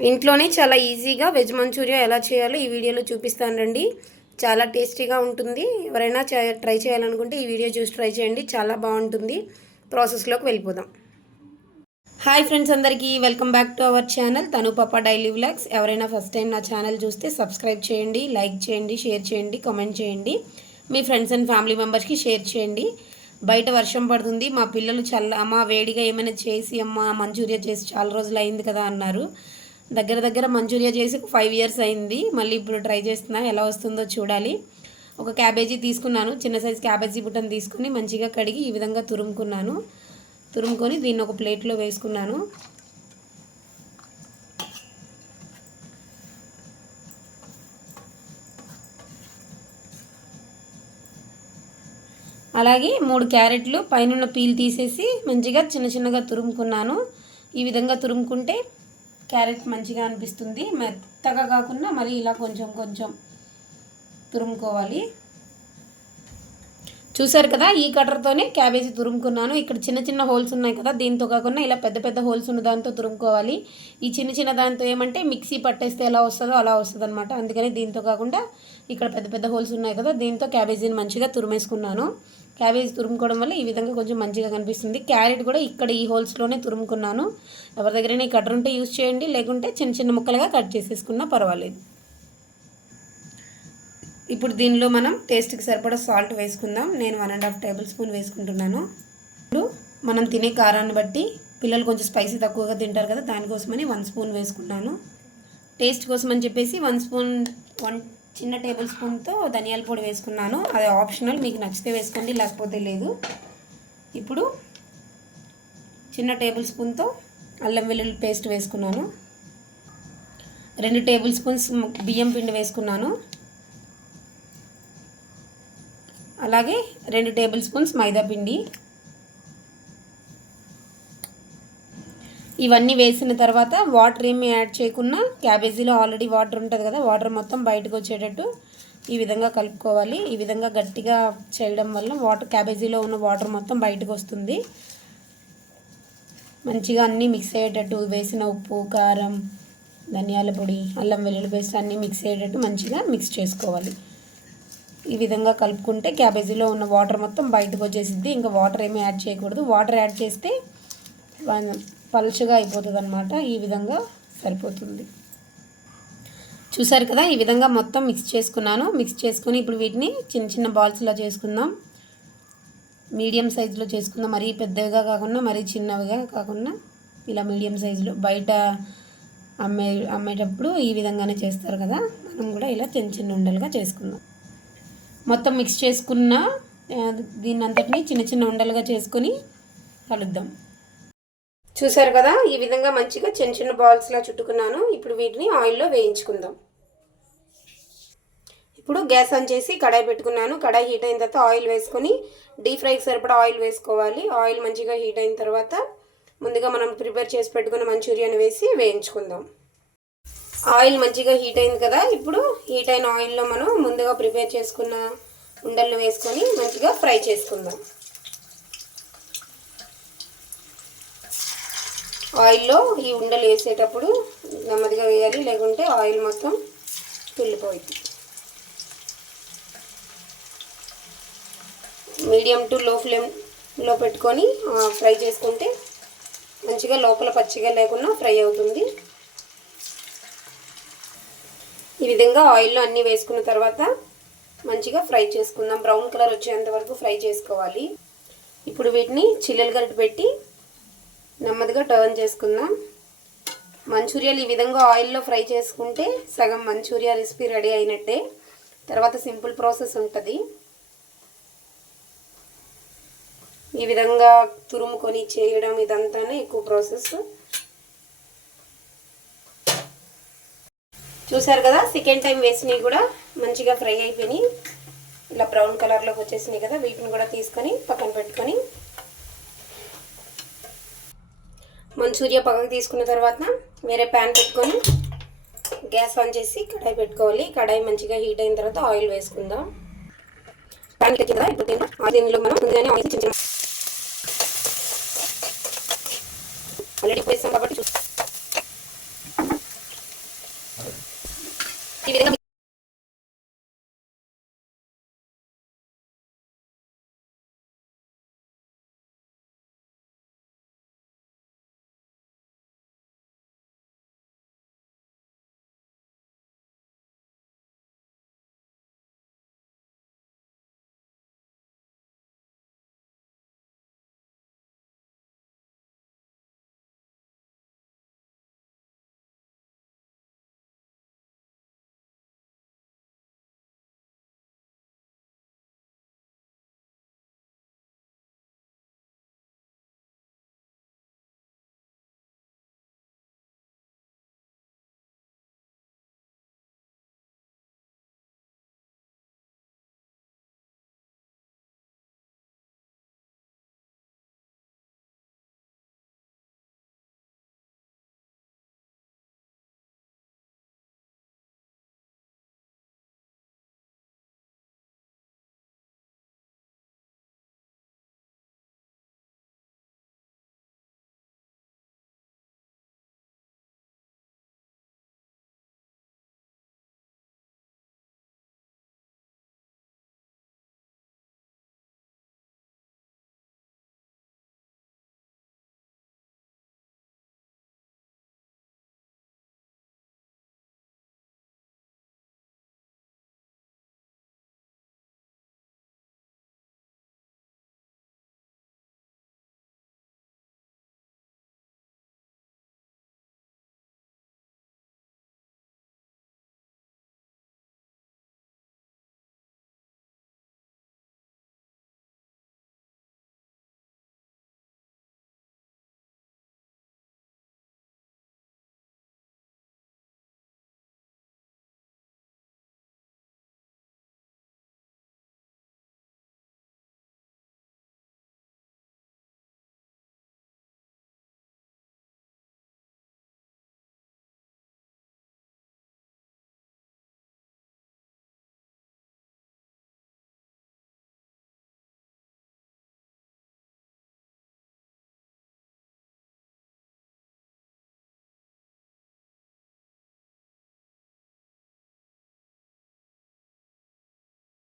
ఇంట్లోనే చాలా ఈజీగా వెజ్ మంచూరియా ఎలా చేయాలో ఈ వీడియోలో చూపిస్తాను రండి. చాలా టేస్టీగా ఉంటుంది. ఎవరైనా ట్రై చేయాలనుకుంటే ఈ వీడియో చూసి ట్రై చేయండి. చాలా బాగుంటుంది. ప్రాసెస్లోకి వెళ్ళిపోదాం. హాయ్ ఫ్రెండ్స్ అందరికీ. Welcome back to our channel తను పాప డైలీ వ్లాగ్స్. ఎవరైనా ఫస్ట్ టైం నా ఛానల్ చూస్తే సబ్స్క్రైబ్ చేయండి లైక్ చేయండి షేర్ చేయండి కామెంట్ చేయండి. మీ ఫ్రెండ్స్ అండ్ ఫ్యామిలీ మెంబర్స్కి షేర్ చేయండి. బయట వర్షం పడుతుంది. మా పిల్లలు చల్ల అమ్మ వేడిగా ఏమైనా చేసి అమ్మ మంచూరియా చేసి చాలా రోజులు అయింది కదా అన్నారు. దగ్గర దగ్గర మంచూరియా చేసి ఒక ఫైవ్ ఇయర్స్ అయింది. మళ్ళీ ఇప్పుడు ట్రై చేస్తున్నా ఎలా వస్తుందో చూడాలి. ఒక క్యాబేజీ తీసుకున్నాను. చిన్న సైజ్ క్యాబేజీ బుట్టను తీసుకుని మంచిగా కడిగి ఈ విధంగా తురుముకున్నాను. తురుముకొని దీన్ని ఒక ప్లేట్లో వేసుకున్నాను. అలాగే మూడు క్యారెట్లు పైన పీల్ తీసేసి మంచిగా చిన్న చిన్నగా తురుముకున్నాను. ఈ విధంగా తురుముకుంటే క్యారెట్ మంచిగా అనిపిస్తుంది. మెత్తగా కాకుండా మరి ఇలా కొంచెం కొంచెం తురుముకోవాలి. చూసారు కదా ఈ కట్టర్తోనే క్యాబేజీ తురుముకున్నాను. ఇక్కడ చిన్న చిన్న హోల్స్ ఉన్నాయి కదా దీంతో కాకుండా ఇలా పెద్ద పెద్ద హోల్స్ ఉన్న దాంతో తురుముకోవాలి. ఈ చిన్న చిన్న దాంతో ఏమంటే మిక్సీ పట్టేస్తే ఎలా వస్తుందో అలా వస్తుంది అనమాట అందుకని దీంతో కాకుండా ఇక్కడ పెద్ద పెద్ద హోల్స్ ఉన్నాయి కదా దీంతో క్యాబేజీని మంచిగా తురిమేసుకున్నాను. క్యాబేజీ తురుముకోవడం వల్ల ఈ విధంగా కొంచెం మంచిగా కనిపిస్తుంది. క్యారెట్ కూడా ఇక్కడ ఈ హోల్స్లోనే తురుముకున్నాను. ఎవరి దగ్గరైనా ఈ కట్టర్ ఉంటే యూస్ చేయండి. లేకుంటే చిన్న చిన్న ముక్కలుగా కట్ చేసేసుకున్నా పర్వాలేదు. ఇప్పుడు దీనిలో మనం టేస్ట్కి సరిపడా సాల్ట్ వేసుకుందాం. నేను one and half tablespoon వేసుకుంటున్నాను. ఇప్పుడు మనం తినే కారాన్ని బట్టి పిల్లలు కొంచెం స్పైసీ తక్కువగా తింటారు కదా దానికోసమని వన్ స్పూన్ వేసుకున్నాను. టేస్ట్ కోసం అని చెప్పేసి వన్ స్పూన్ వన్ చిన్న టేబుల్ స్పూన్తో ధనియాల పొడి వేసుకున్నాను. అది ఆప్షనల్ మీకు నచ్చితే వేసుకోండి లేకపోతే లేదు. ఇప్పుడు చిన్న టేబుల్ స్పూన్తో అల్లం వెల్లుల్లి పేస్ట్ వేసుకున్నాను. రెండు టేబుల్ స్పూన్స్ బియ్యం పిండి వేసుకున్నాను. అలాగే రెండు టేబుల్ స్పూన్స్ మైదా పిండి. ఇవన్నీ వేసిన తర్వాత వాటర్ ఏమి యాడ్ చేయకుండా క్యాబేజీలో ఆల్రెడీ వాటర్ ఉంటుంది కదా వాటర్ మొత్తం బయటకు వచ్చేటట్టు ఈ విధంగా కలుపుకోవాలి. ఈ విధంగా గట్టిగా చేయడం వల్ల వాటర్ క్యాబేజీలో ఉన్న వాటర్ మొత్తం బయటకు వస్తుంది. మంచిగా అన్నీ మిక్స్ అయ్యేటట్టు వేసిన ఉప్పు కారం ధనియాల పొడి అల్లం వెల్లుల్లి పేస్ట్ అన్నీ మిక్స్ అయ్యేటట్టు మంచిగా మిక్స్ చేసుకోవాలి. ఈ విధంగా కలుపుకుంటే క్యాబేజీలో ఉన్న వాటర్ మొత్తం బయటకు వచ్చేసిద్ది. ఇంకా వాటర్ ఏమీ యాడ్ చేయకూడదు. వాటర్ యాడ్ చేస్తే పలుచగా అయిపోతుంది అనమాట ఈ విధంగా సరిపోతుంది. చూసారు కదా ఈ విధంగా మొత్తం మిక్స్ చేసుకున్నాను. మిక్స్ చేసుకొని ఇప్పుడు వీటిని చిన్న చిన్న బాల్స్లా చేసుకుందాం. మీడియం సైజులో చేసుకుందాం. మరీ పెద్దవిగా కాకుండా మరీ చిన్నవిగా కాకుండా ఇలా మీడియం సైజులో బయట అమ్మే అమ్మేటప్పుడు ఈ విధంగానే చేస్తారు కదా. మనం కూడా ఇలా చిన్న చిన్న ఉండలుగా చేసుకుందాం. మొత్తం మిక్స్ చేసుకున్న దీన్ని అంతటిని చిన్న చిన్న ఉండలుగా చేసుకొని కలుద్దాం. చూసారు కదా? ఈ విధంగా మంచిగా చిన్న చిన్న బాల్స్లా చుట్టుకున్నాను. ఇప్పుడు వీటిని ఆయిల్లో వేయించుకుందాం. ఇప్పుడు గ్యాస్ ఆన్ చేసి కడాయి పెట్టుకున్నాను. కడాయి హీట్ అయిన తర్వాత ఆయిల్ వేసుకొని డీప్ ఫ్రైకి సరిపడా ఆయిల్ వేసుకోవాలి. ఆయిల్ మంచిగా హీట్ అయిన తర్వాత ముందుగా మనం ప్రిపేర్ చేసి పెట్టుకున్న మంచూరియాని వేసి వేయించుకుందాం. ఆయిల్ మంచిగా హీట్ అయింది కదా? ఇప్పుడు హీట్ అయిన ఆయిల్లో మనం ముందుగా ప్రిపేర్ చేసుకున్న ఉండలు వేసుకొని మంచిగా ఫ్రై చేసుకుందాం. ఆయిల్లో ఈ ఉండలు వేసేటప్పుడు నెమ్మదిగా వేయాలి లేకుంటే ఆయిల్ మొత్తం పిల్లిపోయింది మీడియం టు లో ఫ్లేమ్లో పెట్టుకొని ఫ్రై చేసుకుంటే మంచిగా లోపల పచ్చిగా లేకుండా ఫ్రై అవుతుంది. ఈ విధంగా ఆయిల్లో అన్నీ వేసుకున్న తర్వాత మంచిగా ఫ్రై చేసుకుందాం. బ్రౌన్ కలర్ వచ్చేంత వరకు ఫ్రై చేసుకోవాలి. ఇప్పుడు వీటిని చిల్లలు గరిట పెట్టి నెమ్మదిగా టర్న్ చేసుకుందాం. మంచూరియాలు ఈ విధంగా ఆయిల్లో ఫ్రై చేసుకుంటే సగం మంచూరియా రెసిపీ రెడీ అయినట్టే. తర్వాత సింపుల్ ప్రాసెస్ ఉంటుంది. ఈ విధంగా తురుముకొని చేయడం ఇదంతానే ఎక్కువ ప్రాసెస్. చూసారు కదా సెకండ్ టైం వేసినవి కూడా మంచిగా ఫ్రై అయిపోయినాయి. ఇలా బ్రౌన్ కలర్లోకి వచ్చేసినాయి కదా వీటిని కూడా తీసుకొని పక్కన పెట్టుకొని మంచూరియా పక్కకు తీసుకున్న తర్వాత వేరే ప్యాన్ పెట్టుకొని గ్యాస్ ఆన్ చేసి కడాయి పెట్టుకోవాలి. కడాయి మంచిగా హీట్ అయిన తర్వాత ఆయిల్ వేసుకుందాం. ప్యాన్ పెట్టిన కదా ఇప్పుడు దీనిలో మనం ముందుగానే ఆయిల్ చిన్న ఆల్రెడీ వేసాం కాబట్టి